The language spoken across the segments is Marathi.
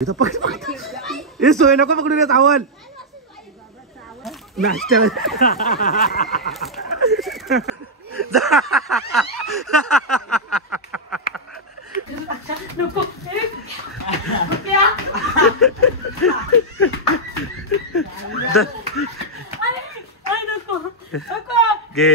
हे सोय नको पकडू रे चावल नाश्त्या घे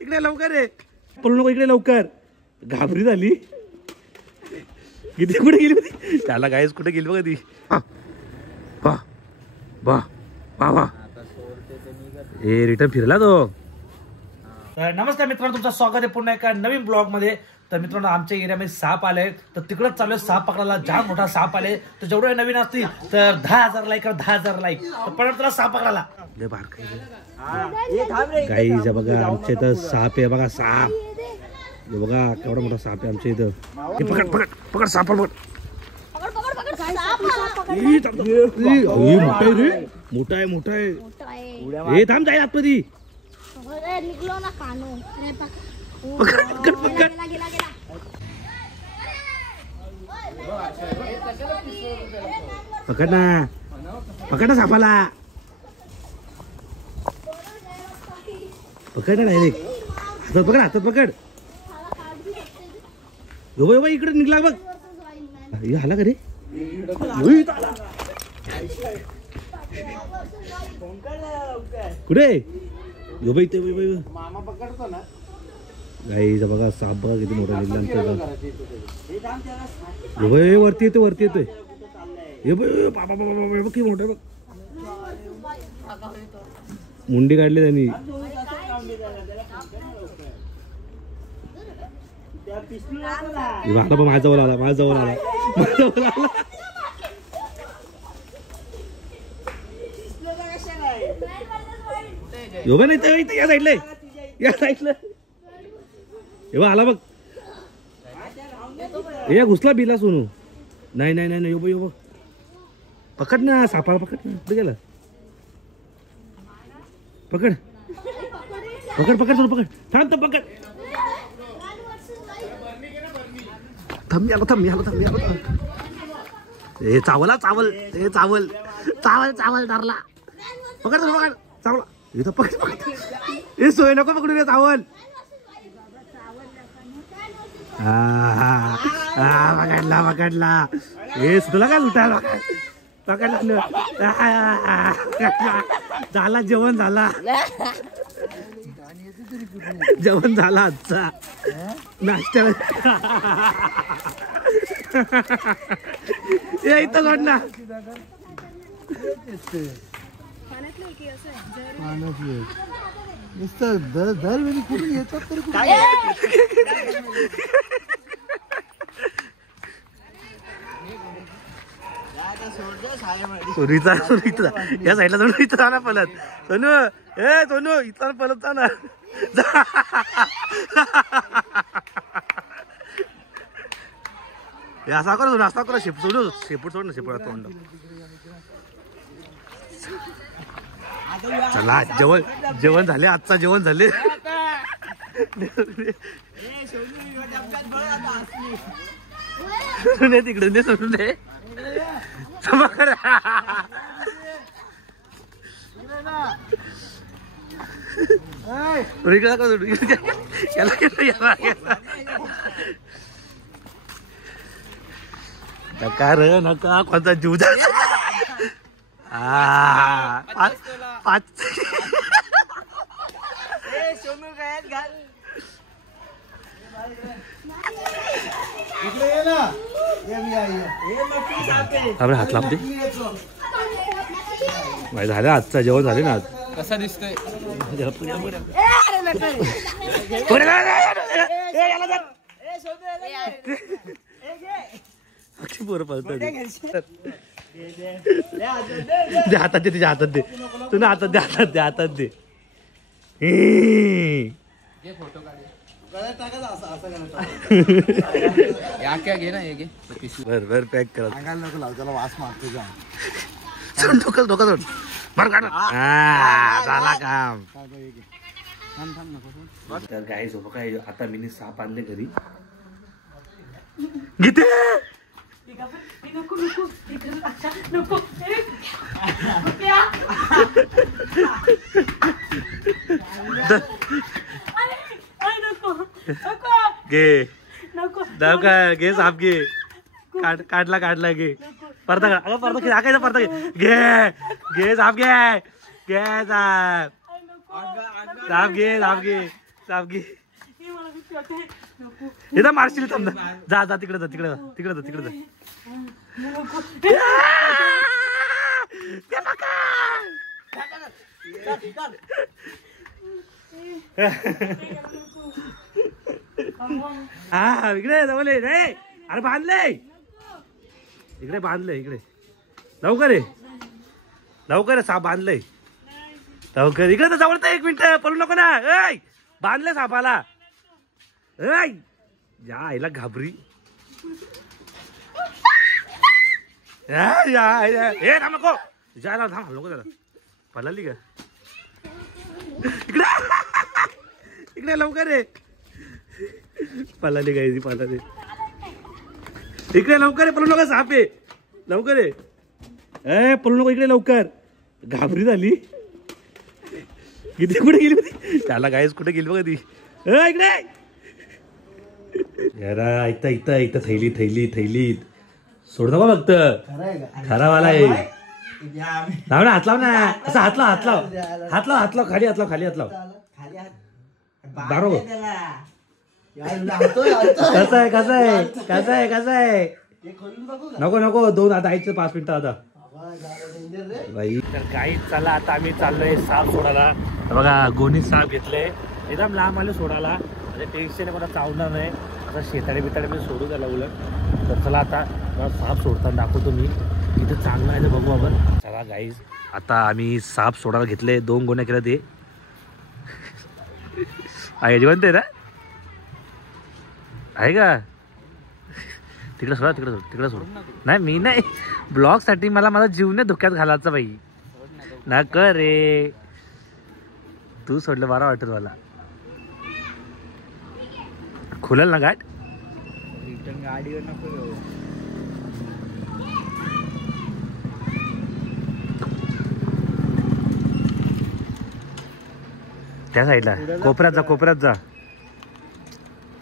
इकडे लवकर रे पळू नको इकडे लवकर घाबरी झाली किती कुठे गेली होती त्याला गायस कुठे गेली बघा ती वा वा वा वा ए रिटर्न फिरला तो नमस्कार मित्रांनो तुमचं स्वागत आहे पुन्हा एका नवीन ब्लॉग मध्ये तर मित्रांनो आमच्या एरियामध्ये साप आले तर तिकडच चालू आहे साप पकडायला जाम मोठा साप आले तर जेवढे नवीन असतील तर 10,000 लाईक 10,000 लाईक पण तुला साप पकडायला गाईज बघा आमच्या इथं साप आहे बघा साप बघा केवढा मोठा साप आहे आमच्या इथं पकड पकड पकड साप पकड मोठा आहे रे मोठा आहे मोठा आहे हे थांब जाईल आतमध्ये पकड ना पकड ना सापाला पकड ना डायरेक्ट हातात पकड हातात पकड यो इकडे निघला बघ हे आला का रे कुठे यो बाई ते मामा पकडतो ना गाईचा बघा साप बघा किती मोठा निघला वरती येतोय वरती येतोय हे बघ बाबा बाबा किती मोठा बघ मुंडी काढली त्यांनी पण माझा जवळ आला माझा जवळ आला योगा नाही तर या साईडला या साईडला एव्हा आला बघ हे घुसला बिला सोनू नाही नाही नाही यो यो पकड ना सापाला पकड ना कुठे गेला पकड पकड पकड सोनू पकड थांब तर पकड थांब आलो थांब आलो थांब आलो हे चावला चावल हे चावल चावल चावल धरला पकड पकड चावला इथं पकड पकड हे सोय नको पकडू रे चावल पकडला पकडला हे सुटला का लुटायला पकडला झाला जेवण झाला जेवण झाला आजचा नाश्त्या इथं सोड ना दरवेळी कुठून येतात तरी सोनीचा सोनीचा या साईडला सोनू इथं जा ना पलत सोनू ए सोनू इथं पलत जा ना असा करो नाश्ता करो सोनू शेपूट सोड ना शेपूट तोंड चला जेवण जेवण झाले आजचा जेवण झाले तिकडे नाही सोडू नये नका रे नका कोणता जीव झाला पाच हात लावते झालं आजचा जेवण झाले ना आज कसा दिसतोय पोरं पळतात हातात दे तिच्या हातात दे तू ना हातात दे हातात दे हातात दे फोटो घे ना हे घे भर भर पॅक करा त्याला वास मारतो डोकं डोकं सोड भर काढ झाला काम तर गाईस हो काय आता मी साप आणले घरी गीते नको नको नको घे जाऊ का घे साप घे काढला घे परता काढ अगं परता टाकायचा परता घे घे साप घे साप घे इथं मारशील समजा जा तिकडे जा हा इकडे जवळ रे अरे बांधले इकडे लवकर साप बांधलंय लवकर इकडे तर जवळ 1 मिनिट पळू नको ना ऐ बांधले सापाला ऐ या आईला घाबरी ए थांब नको जायला थांब नको त्याला पळाली का इकडे लवकर रे पळाली काय पळाली इकडे लवकर पळू नका साप आहे लवकर ए पळू नको इकडे लवकर घाबरी झाली किती कुठे गेली होती त्याला गायस कुठे गेली बघा ती इकडे यारा इथं थैली सोड नको फक्त खरावाला आहे लाव ना हात लाव ना असं हात लाव खाली हात लाव बरोबर कसं आहे नको 2 आता 5 मिनिटं आता बाई तर काही चला आता आम्ही चाललोय साप सोडायला बघा गोणी साप घेतले एकदम लांब आले सोडायला टेन्शन मला चावणार नाही आता शेताडे मी सोडू त्याला उलट तर चला आता साप सोडताना दाखवतो मी इथं चांगलं आहे बघू आपण चला गाईज आता आम्ही साप सोडायला घेतले 2 गोण्या केल्या ते आहे जिवंत आहे ना आहे का तिकडे सोड नाही मी नाही ब्लॉग साठी मला माझा जीव नाही धोक्यात घालायचा बाई ना कर रे तू सोडलं बरं वाटेल मला खुलेल ना गाठ रिटर्न गाडीवर नको त्या साईडला कोपऱ्यात जा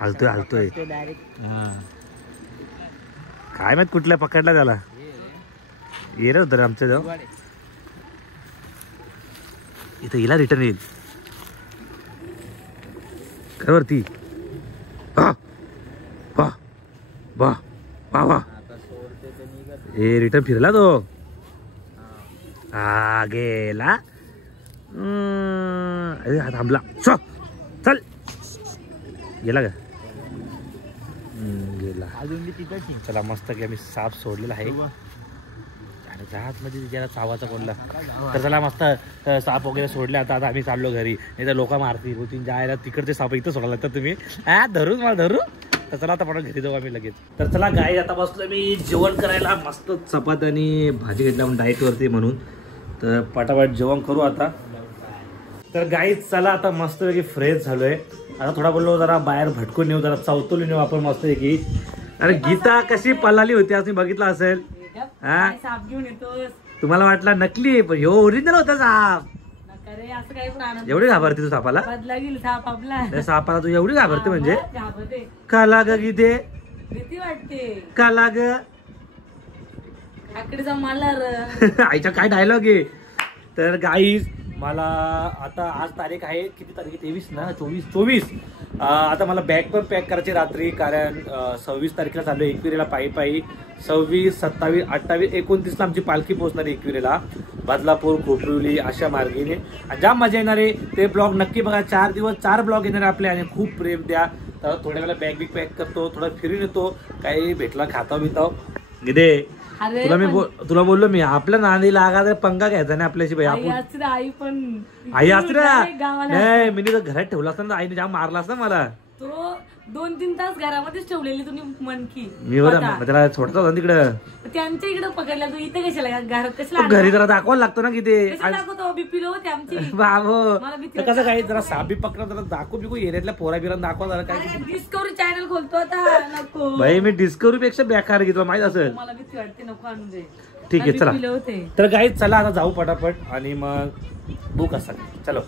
हलतोय काय माहित कुठल्या पकडला त्याला येणार होतं रे आमच्या जवळ इथं हिला रिटर्न येईल खरवरती वा ए रिटर्न फिरला तो हा गेला थांबला चल गेला का गेला अजून तिथं चला मस्त की आम्ही साप सोडलेला आहे आणि जहाज मध्ये जरा चावाचा कोणला तर चला मस्त साप वगैरे सोडले आता आम्ही चाललो घरी नाही तर लोक मारतील होती जायला तिकडचे साप इथं सोडायला लागतात तुम्ही धरू मला धरू तर चला आता पण घरी जाऊ आम्ही लगेच तर चला गाई आता बसलो मी जेवण करायला मस्त चपात आणि भाजी घेतला आपण डाएट वरती म्हणून तर पटापट जेवण करू आता तर गाई चला आता मस्त पैकी फ्रेश झालोय आता थोडा बोललो जरा बाहेर भटकून येऊ जरा चौतोली नेऊ आपण मस्त पैकी अरे गीता कशी पळाली होती आज मी बघितलं असेल हा तुम्हाला वाटला नकली आहे पण ह्यो ओरिजिनल होता साप एवढी घाबरते तू सापाला सापाला तू एवढी घाबरते म्हणजे का लाग गीते भीती वाटते का लाग आईचा काय डायलॉग आहे तर गाईज मला आता आज तारीख आहे किती तारीख 23 ना 24 आता मला बॅग पण पॅक करायची रात्री कारण 26 तारखेला चालू आहे एकविरेला पायी 26, 27, 28, 29 आमची पालखी पोहोचणार एकविरेला बदलापूर खोपरिवली अशा मार्गेने आणि जाम मजा येणार आहे ते ब्लॉग नक्की बघा 4 दिवस 4 ब्लॉग येणार आपले आणि खूप प्रेम द्या तर थोड्या वेळेला बॅग बिग पॅक करतो थोडा फिरून येतो काही भेटला खाता बिताव गिदे तुला बोललो मी आपल्या नांदी लागा तर पंगा घ्यायचा नाही आपल्याशी भाई आई असते ना नाही मी तर घरात ठेवला असता ना आईने जाम मारला असता मला तो 2-3 तास घरामध्येच ठेवलेली तुम्ही मनकी मी होता त्याला सोडता होता तिकडं. त्यांच्या इकडे पकडला तू इथे कशाला घरात कशाला तो घरी जरा दाखवायला लागतो ना की ते कशाला दाखवतो बीपी लो होते आमची बाबो. मला भीती तर कसं काय जरा साबी पकडा जरा दाखवू बिकू एरियातल्या पोरा बिरा दाखवा जरा काय. डिस्कवरी चॅनल खोलतो आता नको भाई मी डिस्कवरी पेक्षा बेकार घेतो माहित असेल. मला भीती वाटते नको आणून दे. ठीक आहे चला. होते तर गाईज चला आता जाऊ पटापट आणि मग बुक असा चलो.